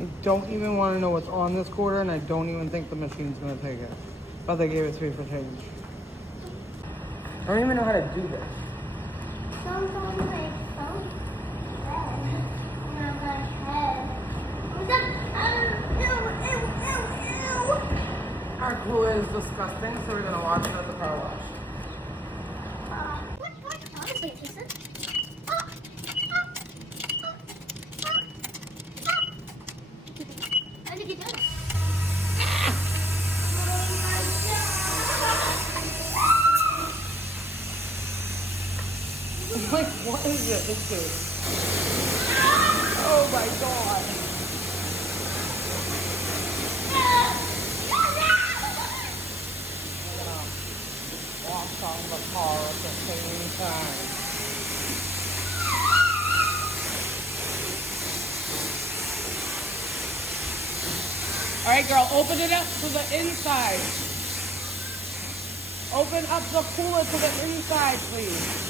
I don't even want to know what's on this quarter, and I don't even think the machine's going to take it. But they gave it to me for change. I don't even know how to do this. Sounds like red. Not my head. What's that? Ew. Our cooler is disgusting, so we're going to wash it at the car wash. What? Honestly, taste it. How did you do it? Like, what is it? This is. Oh my god. Wash on the car at the same time. All right, girl, open it up to the inside. Open up the cooler to the inside, please.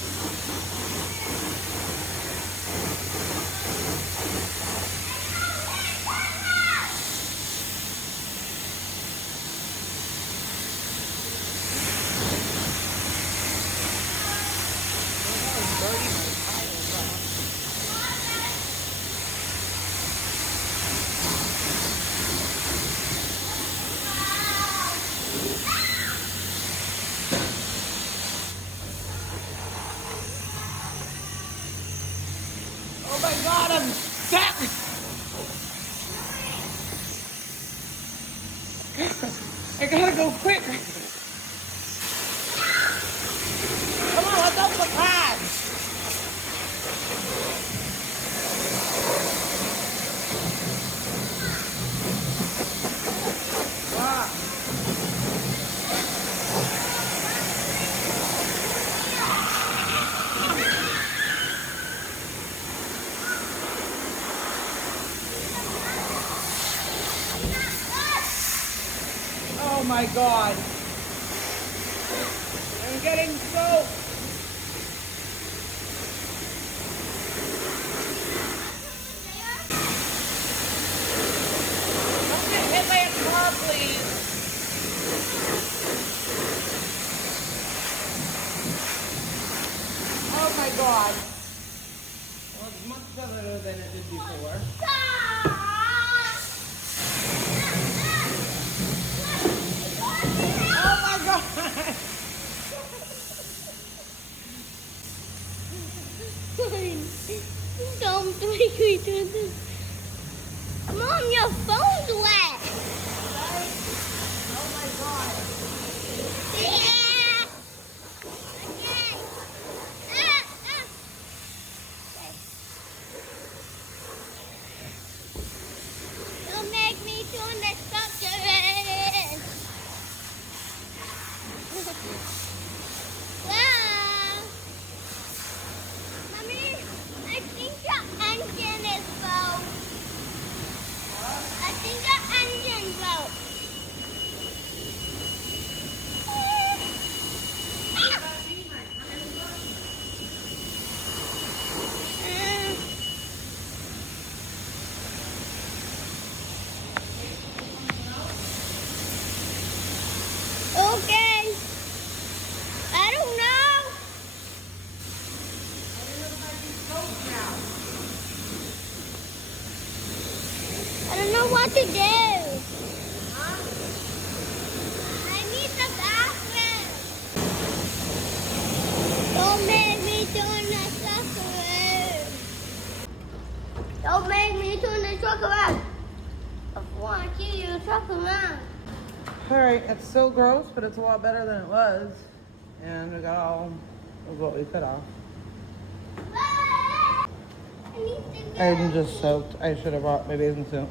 Oh my god, I'm stuck! I gotta go quick! Come on, let's open the pads! Wow. Oh my god. I'm getting soaked. Don't get hit by a car, please. Oh my god. Well, it's much better than it did before. Oh my god! Don't make me do this. Mom, your phone's wet. Oh my god. Yeah. Okay. Don't make me turn the sucker in. Wow. Mommy, I think your engine is broke. I think your engine broke. Okay. I don't know. I don't know what to do. I need the bathroom. Don't make me turn the truck around. Don't make me turn the truck around. I want you to truck around. Alright, it's still gross, but it's a lot better than it was. And we got all of what we cut off. I'm just soaked. I should have brought my bathing suit.